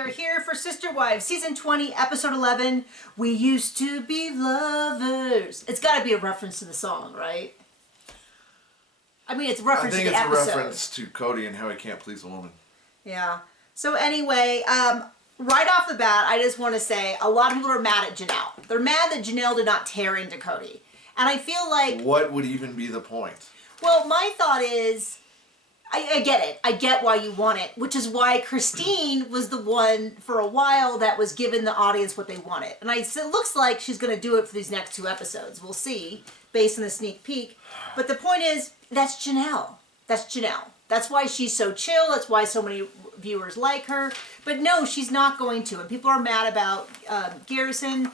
We are here for Sister Wives, Season 20, Episode 11. We used to be lovers. It's got to be a reference to the song, right? I mean, it's a reference to the episode. I think it's a reference to Cody and how he can't please a woman. Yeah. So anyway, right off the bat, I just want to say a lot of people are mad at Janelle. They're mad that Janelle did not tear into Cody. And I feel like... What would even be the point? Well, my thought is... I get it. I get why you want it, which is why Christine was the one for a while that was giving the audience what they wanted. And it looks like she's going to do it for these next 2 episodes. We'll see, based on the sneak peek. But the point is, that's Janelle. That's Janelle. That's why she's so chill. That's why so many viewers like her. But no, she's not going to. And people are mad about Garrison.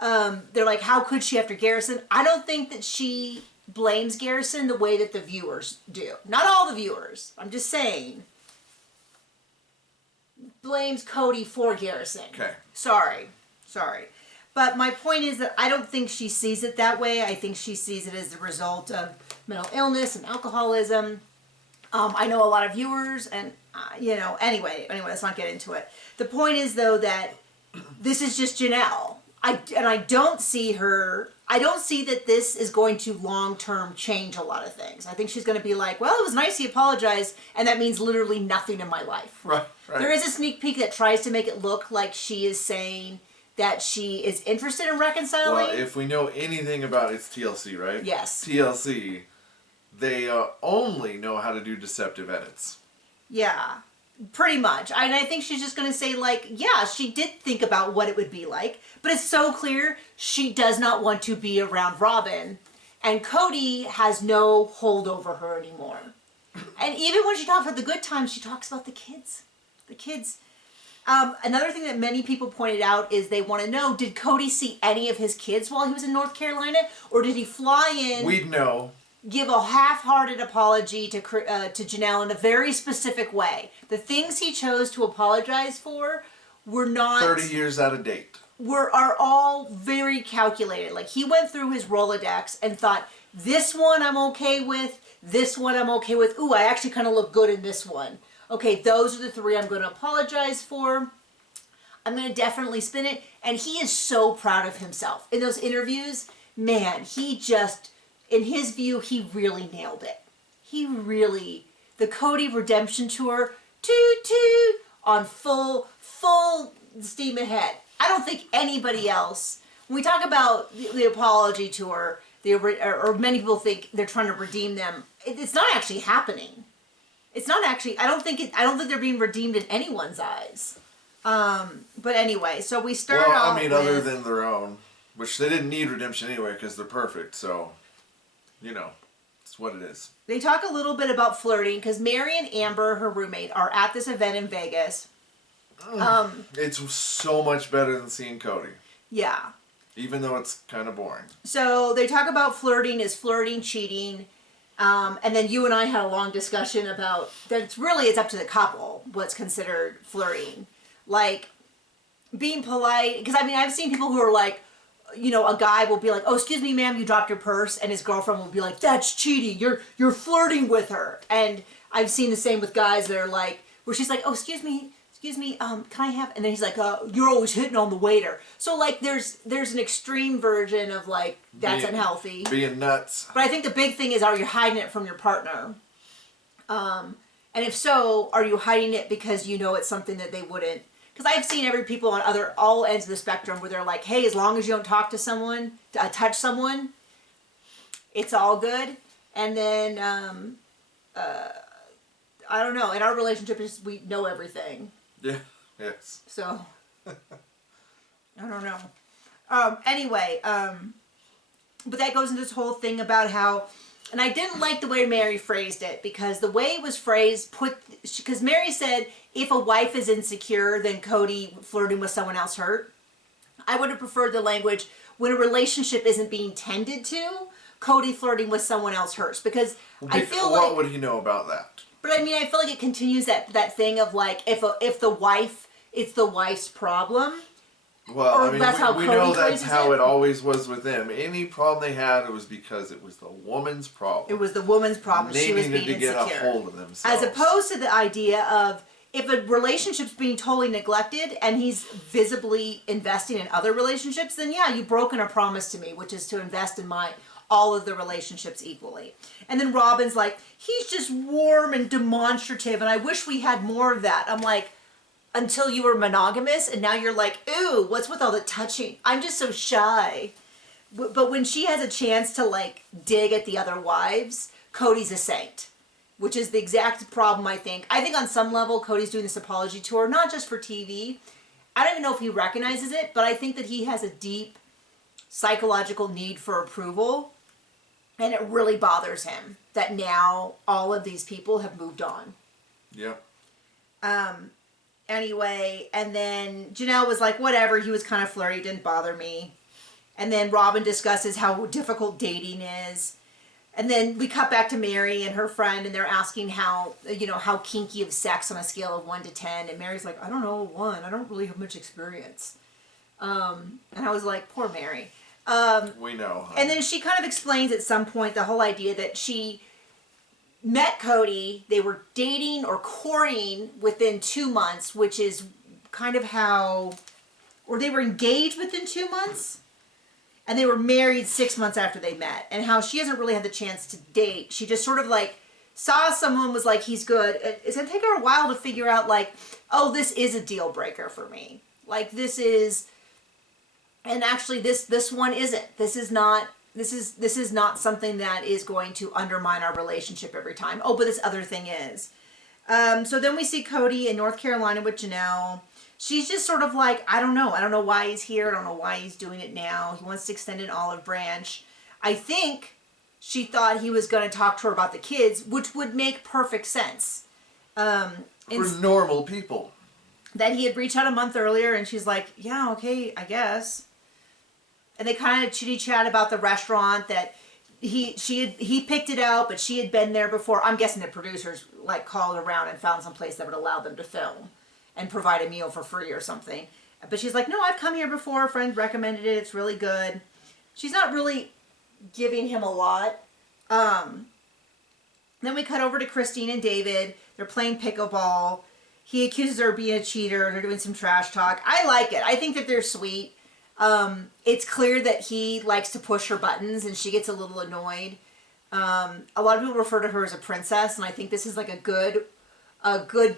They're like, how could she after Garrison? I don't think that she... blames Garrison the way that the viewers do. Not all the viewers. I'm just saying. Blames Cody for Garrison. Okay. Sorry. But my point is that I don't think she sees it that way. I think she sees it as the result of mental illness and alcoholism. I know a lot of viewers and, anyway, let's not get into it. The point is, though, that this is just Janelle. I don't see that this is going to long-term change a lot of things. I think she's going to be like, well, it was nice he apologized, and that means literally nothing in my life. Right. There is a sneak peek that tries to make it look like she is saying that she is interested in reconciling. Well, if we know anything about it's TLC, right? Yes. TLC, they only know how to do deceptive edits. Yeah. Pretty much. And I think she's just going to say, like, yeah, she did think about what it would be like, but it's so clear she does not want to be around Robyn, and Cody has no hold over her anymore. And even when she talks about the good times, she talks about the kids. The kids. Another thing that many people pointed out is they want to know, did Cody see any of his kids while he was in North Carolina, or did he fly in... We'd know. Give a half-hearted apology to Janelle in a very specific way. The things he chose to apologize for were not... 30 years out of date. Are all very calculated. Like, he went through his Rolodex and thought, this one I'm okay with, this one I'm okay with. Ooh, I actually kind of look good in this one. Okay, those are the 3 I'm going to apologize for. I'm going to definitely spin it. And he is so proud of himself. In those interviews, man, he just... In his view, he really nailed it. He really, the Cody redemption tour, toot on full steam ahead. I don't think anybody else, when we talk about the apology tour, or many people think they're trying to redeem them, it's not actually happening. It's not actually, I don't think they're being redeemed in anyone's eyes. But anyway, so we start off with... other than their own, which they didn't need redemption anyway because they're perfect, so... it's what it is. They talk a little bit about flirting because Mary and Amber, her roommate, are at this event in Vegas. It's so much better than seeing Cody. Yeah. Even though it's kind of boring. So they talk about flirting. Is flirting cheating? And then you and I had a long discussion about that it's up to the couple what's considered flirting. Like, being polite. Because, I've seen people who are like, a guy will be like, oh, excuse me, ma'am, you dropped your purse. And his girlfriend will be like, that's cheating. You're flirting with her. And I've seen the same with guys that are like, where she's like, oh, excuse me, can I have, and then he's like, you're always hitting on the waiter. So, like, there's an extreme version of, like, that's unhealthy. Being nuts. But I think the big thing is, are you hiding it from your partner? And if so, are you hiding it because you know it's something that they wouldn't? Because I've seen people on all ends of the spectrum where they're like, hey, as long as you don't talk to someone, touch someone, it's all good. And then, I don't know. In our relationship, we know everything. Yeah, yes. So, I don't know. Anyway, but that goes into this whole thing about how, and I didn't like the way Mary phrased it, because the way it was phrased because Mary said, if a wife is insecure, then Cody flirting with someone else hurt. I would have preferred the language, when a relationship isn't being tended to, Cody flirting with someone else hurts. Because I feel like... What would he know about that? But I feel like it continues that thing of like, if the wife, it's the wife's problem. Well, we know that's how it always was with them. Any problem they had, it was because it was the woman's problem. It was the woman's problem. They she was needed being to get insecure. a hold of themselves. As opposed to the idea of, if a relationship's being totally neglected and he's visibly investing in other relationships, then yeah, you've broken a promise to me, which is to invest in all of the relationships equally. And then Robyn's like, he's just warm and demonstrative, and I wish we had more of that. I'm like, until you were monogamous, and now you're like, ooh, what's with all the touching? I'm just so shy. But when she has a chance to like dig at the other wives, Cody's a saint, which is the exact problem, I think. I think on some level, Cody's doing this apology tour, not just for TV. I don't even know if he recognizes it, but I think that he has a deep psychological need for approval, and it really bothers him that now all of these people have moved on. Yeah. Anyway, and then Janelle was like, whatever, he was kind of flirty, didn't bother me. And then Robyn discusses how difficult dating is. And then we cut back to Mary and her friend, and they're asking how kinky of sex on a scale of 1 to 10. And Mary's like, I don't know, 1. I don't really have much experience. And I was like, poor Mary. We know. Huh? And then she kind of explains at some point the whole idea that she met Cody, they were dating or courting within 2 months, which is kind of how, or they were engaged within 2 months, and they were married 6 months after they met, and how she hasn't really had the chance to date. She just sort of like saw someone, was like, he's good. It's gonna take her a while to figure out like, oh, this is a deal breaker for me. Like this is, and actually this one isn't. This is not something that is going to undermine our relationship every time. Oh, but this other thing is. So then we see Cody in North Carolina with Janelle. She's just sort of like, I don't know. I don't know why he's here. I don't know why he's doing it now. He wants to extend an olive branch. I think she thought he was going to talk to her about the kids, which would make perfect sense. For normal people. That he had reached out a month earlier, and she's like, yeah, okay, I guess. And they kind of chitty chat about the restaurant that he picked it out, but she had been there before. I'm guessing the producers like called around and found some place that would allow them to film and provide a meal for free or something. But she's like, no, I've come here before. A friend recommended it. It's really good. She's not really giving him a lot. Then we cut over to Christine and David. They're playing pickleball. He accuses her of being a cheater. They're doing some trash talk. I like it. I think that they're sweet. It's clear that he likes to push her buttons, and she gets a little annoyed. A lot of people refer to her as a princess, and I think this is like a good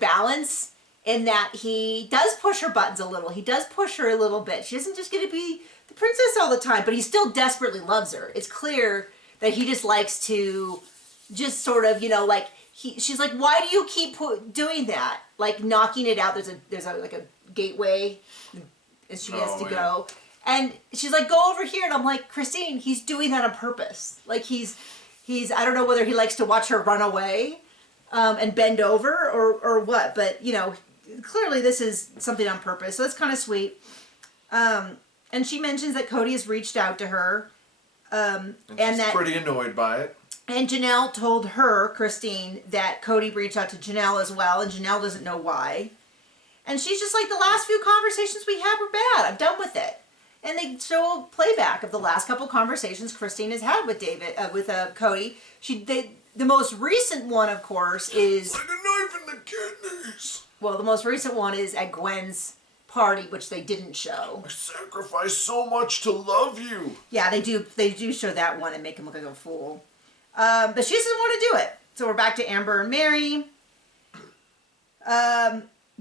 balance in that he does push her buttons a little. He does push her a little bit. She isn't just going to be the princess all the time, but he still desperately loves her. It's clear that he just likes to just sort of, like she's like, why do you keep doing that? Like knocking it out. There's like a gateway, and she has to go. And she's like, go over here. And I'm like, Christine, he's doing that on purpose. Like he's I don't know whether he likes to watch her run away and bend over or what. But, clearly this is something on purpose. So it's kind of sweet. And she mentions that Cody has reached out to her. And she's pretty annoyed by it. And Janelle told her, Christine, that Cody reached out to Janelle as well. And Janelle doesn't know why. And she's just like, the last few conversations we had were bad. I'm done with it. And they show a playback of the last couple conversations Christine has had with Cody. The most recent one, of course, is like a knife in the kidneys. Well, the most recent one is at Gwen's party, which they didn't show. I sacrificed so much to love you. Yeah, they do. They do show that one and make him look like a fool. But she doesn't want to do it. So we're back to Amber and Mary.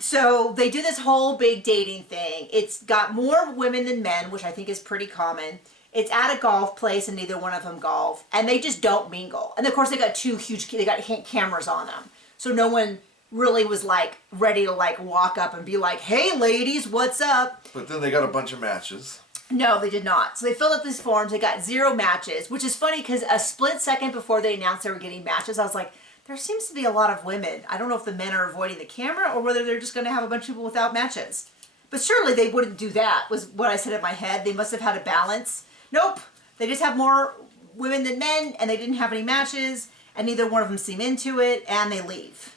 So they do this whole big dating thing. It's got more women than men, which I think is pretty common. It's at a golf place, and neither one of them golf, and they just don't mingle. And of course, they got they got cameras on them, so no one really was like ready to like walk up and be like, "Hey, ladies, what's up?" But then they got a bunch of matches. No, they did not. So they filled out these forms. They got 0 matches, which is funny because a split second before they announced they were getting matches, I was like, there seems to be a lot of women. I don't know if the men are avoiding the camera or whether they're just going to have a bunch of people without matches. But surely they wouldn't do that, was what I said in my head. They must have had a balance. Nope. They just have more women than men, and they didn't have any matches, and neither one of them seem into it, and they leave.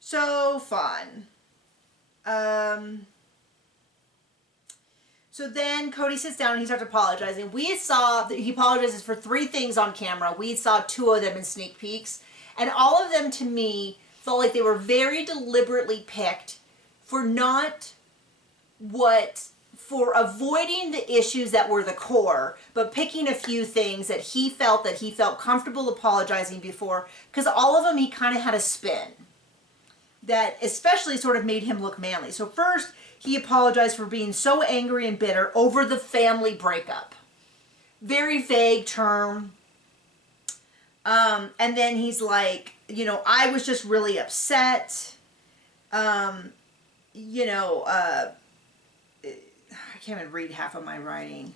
So fun. So then Cody sits down and he starts apologizing. We saw that he apologizes for 3 things on camera. We saw 2 of them in sneak peeks. And all of them, to me, felt like they were very deliberately picked for for avoiding the issues that were the core, but picking a few things that he felt comfortable apologizing before, because all of them he kind of had a spin that especially sort of made him look manly. So first, he apologized for being so angry and bitter over the family breakup. Very vague term. And then he's like, you know, I was just really upset. You know, I can't even read half of my writing.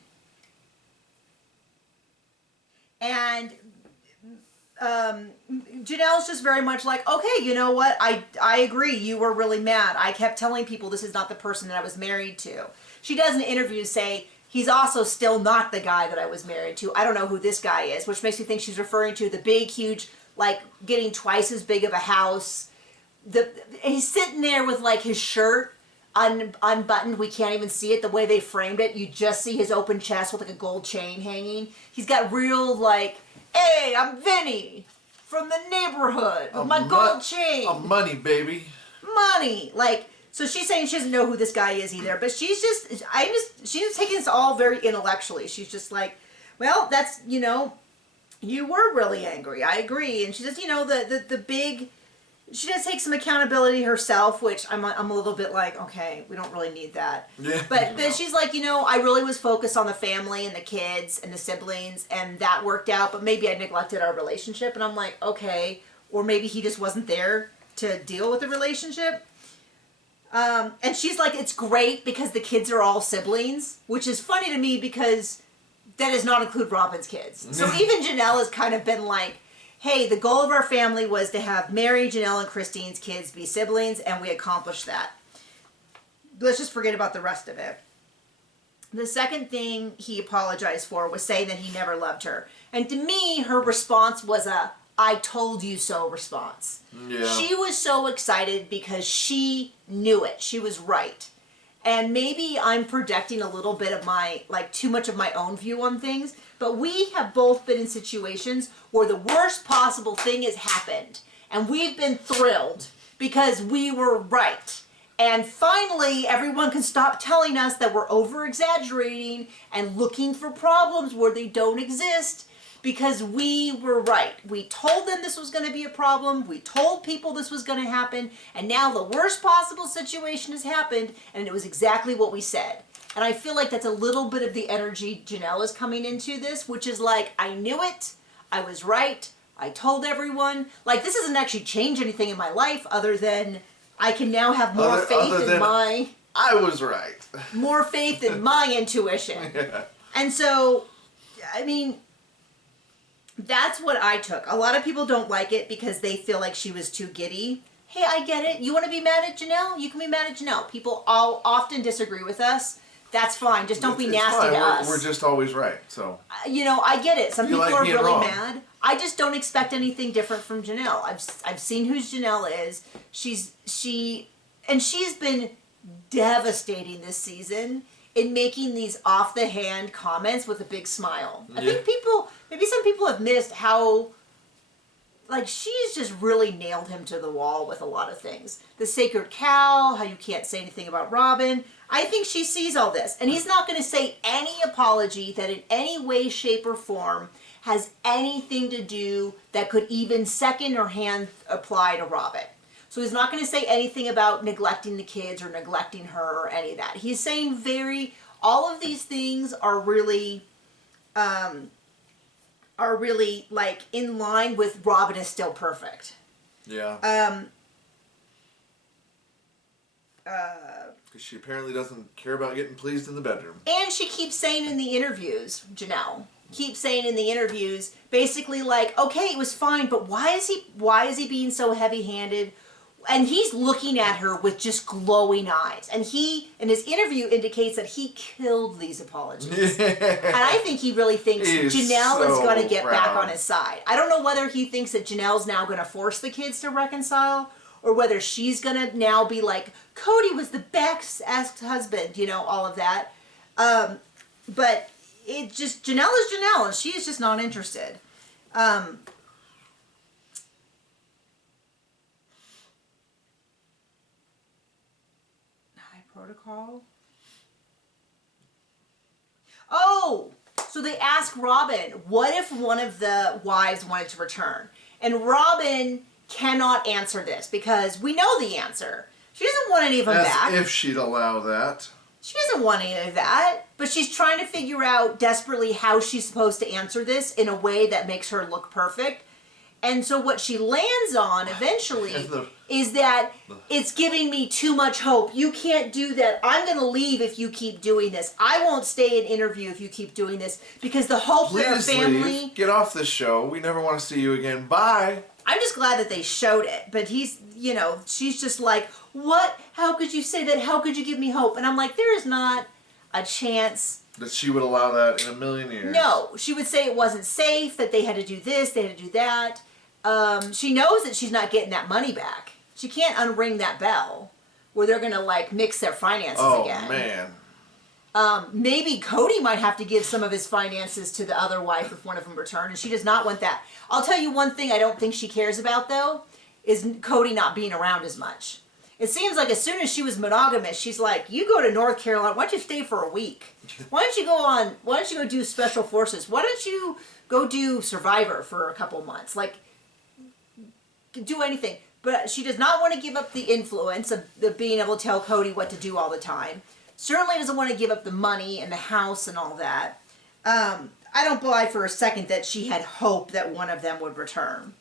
And Janelle's just very much like, okay, you know what? I agree. You were really mad. I kept telling people this is not the person that I was married to. She does an interview say, he's also still not the guy that I was married to. I don't know who this guy is, which makes me think she's referring to the big, huge, like getting twice as big of a house. And he's sitting there with like his shirt unbuttoned. We can't even see it the way they framed it. You just see his open chest with like a gold chain hanging. He's got real like, hey, I'm Vinny from the neighborhood with my gold chain. I'm money, baby. Money. Like, so she's saying she doesn't know who this guy is either, but she's just taking this all very intellectually. She's just like, well, that's, you know, you were really angry. I agree. And she says, you know, the big, she does take some accountability herself, which I'm a little bit like, okay, we don't really need that. Yeah. But she's like, you know, I really was focused on the family and the kids and the siblings, and that worked out, but maybe I neglected our relationship. And I'm like, okay, or maybe he just wasn't there to deal with the relationship. And she's like, it's great because the kids are all siblings, which is funny to me because that does not include Robyn's kids. So even Janelle has kind of been like, hey, the goal of our family was to have Mary, Janelle, and Christine's kids be siblings, and we accomplished that. Let's just forget about the rest of it. The second thing he apologized for was saying that he never loved her. And to me, her response was a, I told you so response. Yeah. She was so excited because she knew it. She was right. And maybe I'm projecting a little bit of my, like too much of my own view on things, but we have both been in situations where the worst possible thing has happened. And we've been thrilled because we were right. And finally, everyone can stop telling us that we're over-exaggerating and looking for problems where they don't exist because we were right. We told them this was going to be a problem. We told people this was going to happen. And now the worst possible situation has happened, and it was exactly what we said. And I feel like that's a little bit of the energy Janelle is coming into this, which is like, I knew it. I was right. I told everyone. Like, this doesn't actually change anything in my life other than I can now have more faith in my... I was right. More faith in my intuition. Yeah. And so, I mean, that's what I took. A lot of people don't like it because they feel like she was too giddy. Hey, I get it. You want to be mad at Janelle? You can be mad at Janelle. People all often disagree with us. That's fine. Just don't be nasty to us. We're just always right. So you know, I get it. Some people are really wrong. mad. I just don't expect anything different from Janelle. I've seen who Janelle is. She's been devastating this season in making these off the hand comments with a big smile. I think maybe some people have missed how, like, she's just really nailed him to the wall with a lot of things. The sacred cow, how you can't say anything about Robyn. I think she sees all this. And he's not going to say any apology that in any way, shape, or form has anything to do that could even second or hand apply to Robyn. So he's not going to say anything about neglecting the kids or neglecting her or any of that. He's saying all of these things are really like in line with Robyn is still perfect. Yeah. Because she apparently doesn't care about getting pleased in the bedroom. And she keeps saying in the interviews, Janelle keeps saying in the interviews, basically like, okay, it was fine, but why is he being so heavy-handed? And he's looking at her with just glowing eyes. And he, in his interview, indicates that he killed these apologies. And I think he really thinks Janelle is going to get back on his side. I don't know whether he thinks that Janelle's now going to force the kids to reconcile, or whether she's going to now be like, Cody was the best ex-husband, you know, all of that. But it just, Janelle is Janelle, and she is just not interested. protocol. Oh, so they asked Robyn, what if one of the wives wanted to return? And Robyn cannot answer this because we know the answer. She doesn't want any of them back. As if she'd allow that. She doesn't want any of that, but she's trying to figure out desperately how she's supposed to answer this in a way that makes her look perfect. And so what she lands on eventually is that it's giving me too much hope. You can't do that. I'm going to leave if you keep doing this. I won't stay and interview if you keep doing this because the hope that our family... Leave. Get off this show. We never want to see you again. Bye. I'm just glad that they showed it. But he's, you know, she's just like, what? How could you say that? How could you give me hope? And I'm like, there is not a chance... that she would allow that in a million years. No. She would say it wasn't safe, that they had to do this, they had to do that. She knows that she's not getting that money back. She can't unring that bell where they're going to, like, mix their finances again. Oh, man. Maybe Cody might have to give some of his finances to the other wife if one of them return, and she does not want that. I'll tell you one thing I don't think she cares about, though, is Cody not being around as much. It seems like as soon as she was monogamous, she's like, you go to North Carolina, why don't you stay for a week? Why don't you go do Special Forces? Why don't you go do Survivor for a couple months? Like, do anything. But she does not want to give up the influence of being able to tell Cody what to do all the time. Certainly doesn't want to give up the money and the house and all that. I don't buy for a second that she had hope that one of them would return.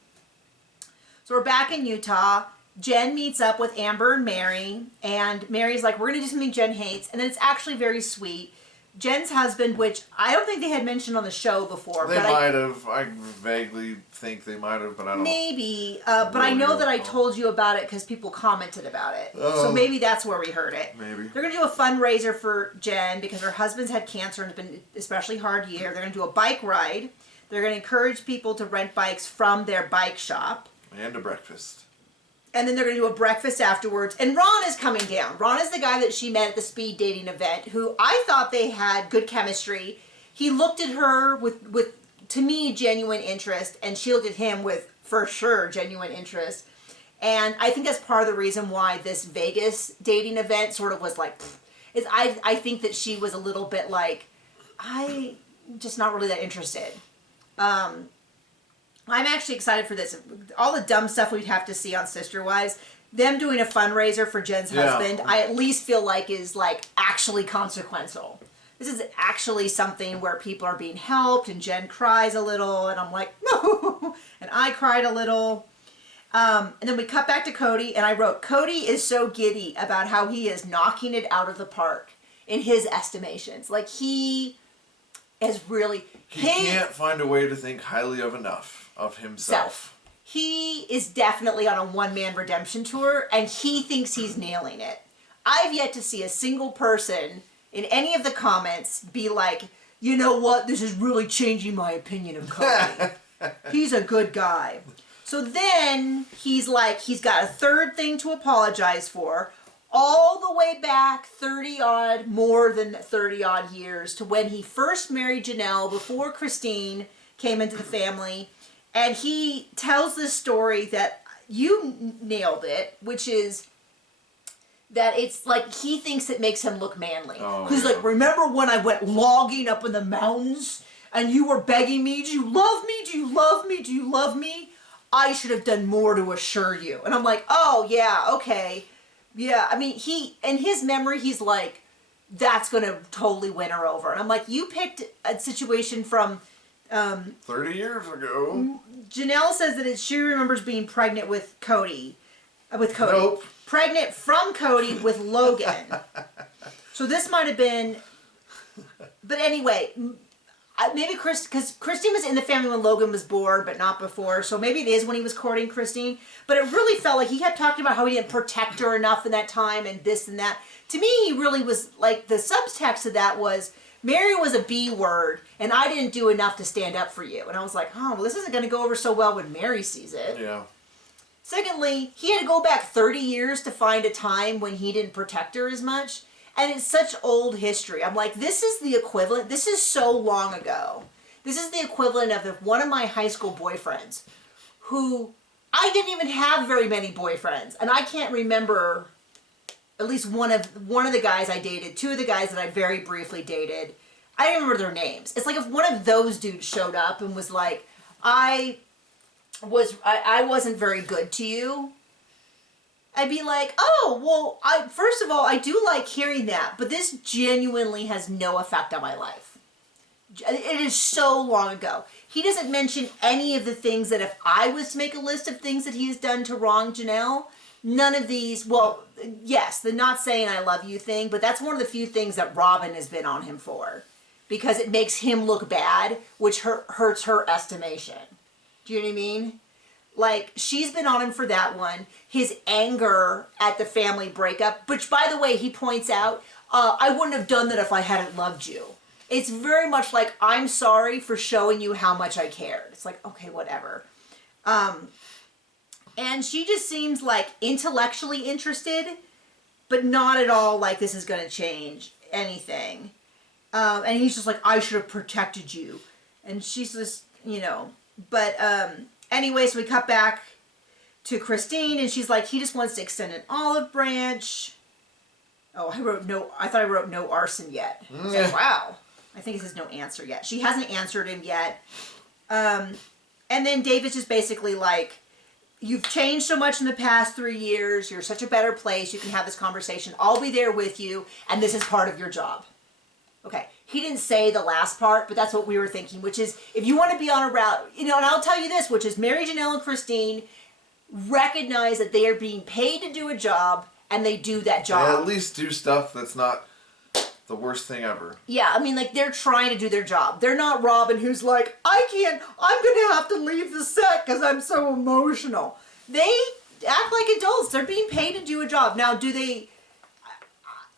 So we're back in Utah. Jen meets up with Amber and Mary. And Mary's like, we're going to do something Jen hates. And then it's actually very sweet. Jen's husband, which I don't think they had mentioned on the show before. They might have. I vaguely think they might have, but I don't. Maybe, but I know that I told you about it because people commented about it. So maybe that's where we heard it. Maybe. They're going to do a fundraiser for Jen because her husband's had cancer and it's been an especially hard year. They're going to do a bike ride. They're going to encourage people to rent bikes from their bike shop. And a breakfast. And then they're going to do a breakfast afterwards. And Ron is coming down. Ron is the guy that she met at the speed dating event, who I thought they had good chemistry. He looked at her with to me, genuine interest, and she looked at him with, for sure, genuine interest. And I think that's part of the reason why this Vegas dating event sort of was like, is I think that she was a little bit like, I'm just not really that interested. I'm actually excited for this. All the dumb stuff we'd have to see on Sister Wives, them doing a fundraiser for Jen's husband, I at least feel like is like actually consequential. This is actually something where people are being helped, and Jen cries a little, and I'm like, no, and I cried a little. And then we cut back to Cody, and I wrote, Cody is so giddy about how he is knocking it out of the park in his estimations. Like, he is really... He can't find a way to think highly of enough of himself. He is definitely on a one-man redemption tour, and he thinks he's nailing it. I've yet to see a single person in any of the comments be like, you know what, this is really changing my opinion of Cody. He's a good guy. So then he's like, he's got a third thing to apologize for, all the way back 30-odd, more than 30-odd years to when he first married Janelle before Christine came into the family. And he tells this story that you nailed it, which is that it's like he thinks it makes him look manly. He's like, remember when I went logging up in the mountains and you were begging me, do you love me? Do you love me? Do you love me? I should have done more to assure you. And I'm like, oh, yeah, okay. Yeah, I mean, in his memory, he's like, that's going to totally win her over. And I'm like, you picked a situation from... 30 years ago. Janelle says that she remembers being pregnant with Cody. Nope. Pregnant from Cody with Logan. So this might have been... But anyway, maybe because Christine was in the family when Logan was born, but not before. So maybe it is when he was courting Christine. But it really felt like he kept talking about how he didn't protect her enough in that time and this and that. To me, he really was like, the subtext of that was, Mary was a B word, and I didn't do enough to stand up for you. And I was like, oh, well, this isn't going to go over so well when Mary sees it. Yeah. Secondly, he had to go back 30 years to find a time when he didn't protect her as much. And it's such old history. I'm like, this is the equivalent. This is so long ago. This is the equivalent of one of my high school boyfriends who I didn't even have very many boyfriends. And I can't remember at least one of the guys I dated, two of the guys that I very briefly dated, I don't remember their names. It's like if one of those dudes showed up and was like, I wasn't very good to you, I'd be like, oh, well, first of all, I do like hearing that, but this genuinely has no effect on my life. It is so long ago. He doesn't mention any of the things that if I was to make a list of things that he has done to wrong Janelle, none of these, well, yes, the not saying I love you thing, but that's one of the few things that Robyn has been on him for. Because it makes him look bad, which hurts her estimation. Do you know what I mean? Like, she's been on him for that one. His anger at the family breakup, which, by the way, he points out, I wouldn't have done that if I hadn't loved you. It's very much like, I'm sorry for showing you how much I cared. It's like, okay, whatever. And she just seems like intellectually interested, but not at all like this is going to change anything. And he's just like, I should have protected you. And she's just, you know, but anyway, so we cut back to Christine, and she's like, he just wants to extend an olive branch. Oh, I thought I wrote no arson yet. Like, wow. I think it says no answer yet. She hasn't answered him yet. And then David's just basically like, you've changed so much in the past 3 years. You're such a better place. You can have this conversation. I'll be there with you, and this is part of your job. Okay, he didn't say the last part, but that's what we were thinking, which is, if you want to be on a route, you know, and I'll tell you this, which is Mary, Janelle, and Christine recognize that they are being paid to do a job, and they do that job. And at least do stuff that's not the worst thing ever. Yeah, I mean, like, they're trying to do their job. They're not Robyn, who's like, I'm going to have to leave the set because I'm so emotional. They act like adults. They're being paid to do a job. Now, do they,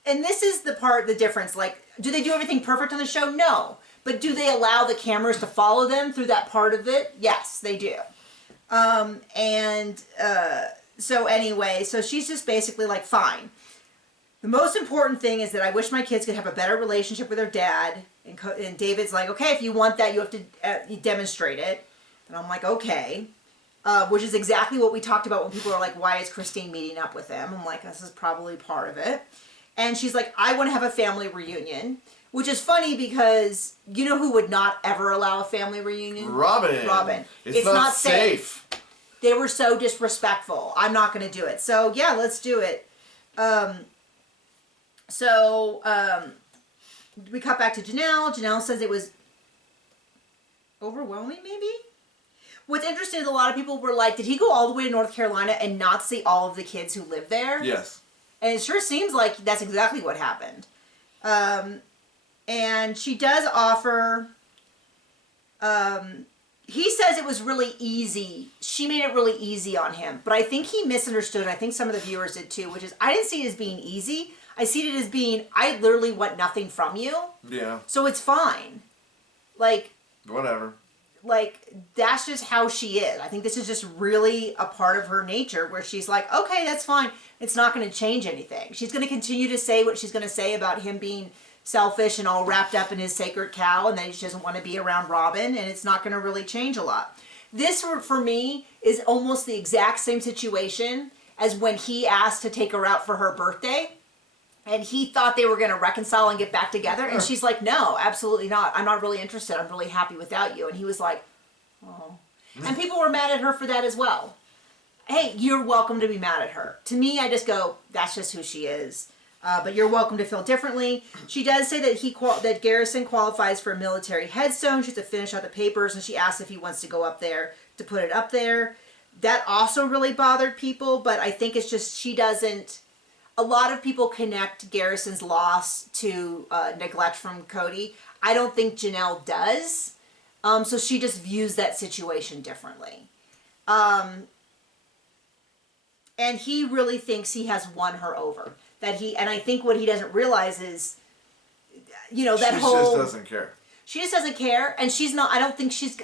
and this is the difference, like, do they do everything perfect on the show? No. But do they allow the cameras to follow them through that part of it? Yes, they do. So anyway, so she's just basically like, fine. The most important thing is that I wish my kids could have a better relationship with their dad. And David's like, okay, if you want that, you have to demonstrate it. And I'm like, okay. Which is exactly what we talked about when people are like, why is Christine meeting up with him? I'm like, this is probably part of it. And she's like, I want to have a family reunion, which is funny because you know who would not ever allow a family reunion? Robyn. It's not safe. They were so disrespectful. I'm not going to do it. So yeah, let's do it. We cut back to Janelle. Janelle says it was overwhelming, maybe? What's interesting is a lot of people were like, did he go all the way to North Carolina and not see all of the kids who live there? Yes. And it sure seems like that's exactly what happened. And she does offer, he says it was really easy. She made it really easy on him. But I think he misunderstood, and I think some of the viewers did too, which is, I didn't see it as being easy. I see it as being, I literally want nothing from you. Yeah. So it's fine. Like. Whatever. Like, that's just how she is. I think this is just really a part of her nature where she's like, okay, that's fine. It's not going to change anything. She's going to continue to say what she's going to say about him being selfish and all wrapped up in his sacred cow and that he just doesn't want to be around Robyn, and it's not going to really change a lot. This, for me, is almost the exact same situation as when he asked to take her out for her birthday. And he thought they were going to reconcile and get back together. And she's like, no, absolutely not. I'm not really interested. I'm really happy without you. And he was like, oh. And people were mad at her for that as well. Hey, you're welcome to be mad at her. To me, I just go, that's just who she is. But you're welcome to feel differently. She does say that that Garrison qualifies for a military headstone. She has to finish out the papers. And she asks if he wants to go up there to put it up there. That also really bothered people. But I think it's just she doesn't. A lot of people connect Garrison's loss to neglect from Cody. I don't think Janelle does. So she just views that situation differently. And he really thinks he has won her over. And I think what he doesn't realize is, you know, that whole... She just doesn't care. She just doesn't care. And she's not, I think she's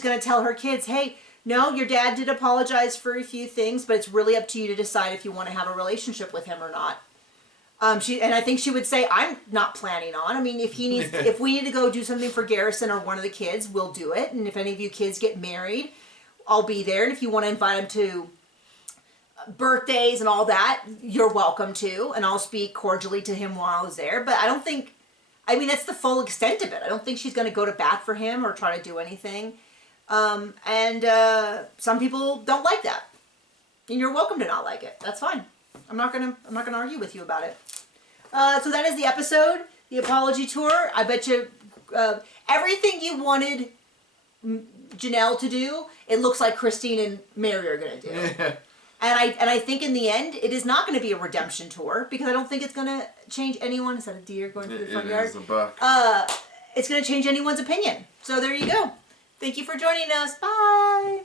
going to tell her kids, hey, no, your dad did apologize for a few things, but it's really up to you to decide if you want to have a relationship with him or not. And I think she would say, I'm not planning on. I mean, if we need to go do something for Garrison or one of the kids, we'll do it. And if any of you kids get married, I'll be there. And if you want to invite him to birthdays and all that, you're welcome to, and I'll speak cordially to him while I was there. But I don't think, I mean, that's the full extent of it. I don't think she's going to go to bat for him or try to do anything. Some people don't like that, and you're welcome to not like it. That's fine. I'm not gonna argue with you about it. So that is the episode, the apology tour. I bet you everything you wanted Janelle to do, it looks like Christine and Mary are gonna do. Yeah. And I think in the end, it is not going to be a redemption tour because I don't think it's going to change anyone. Is that a deer going through the front yard? It is a buck. It's going to change anyone's opinion. So there you go. Thank you for joining us. Bye.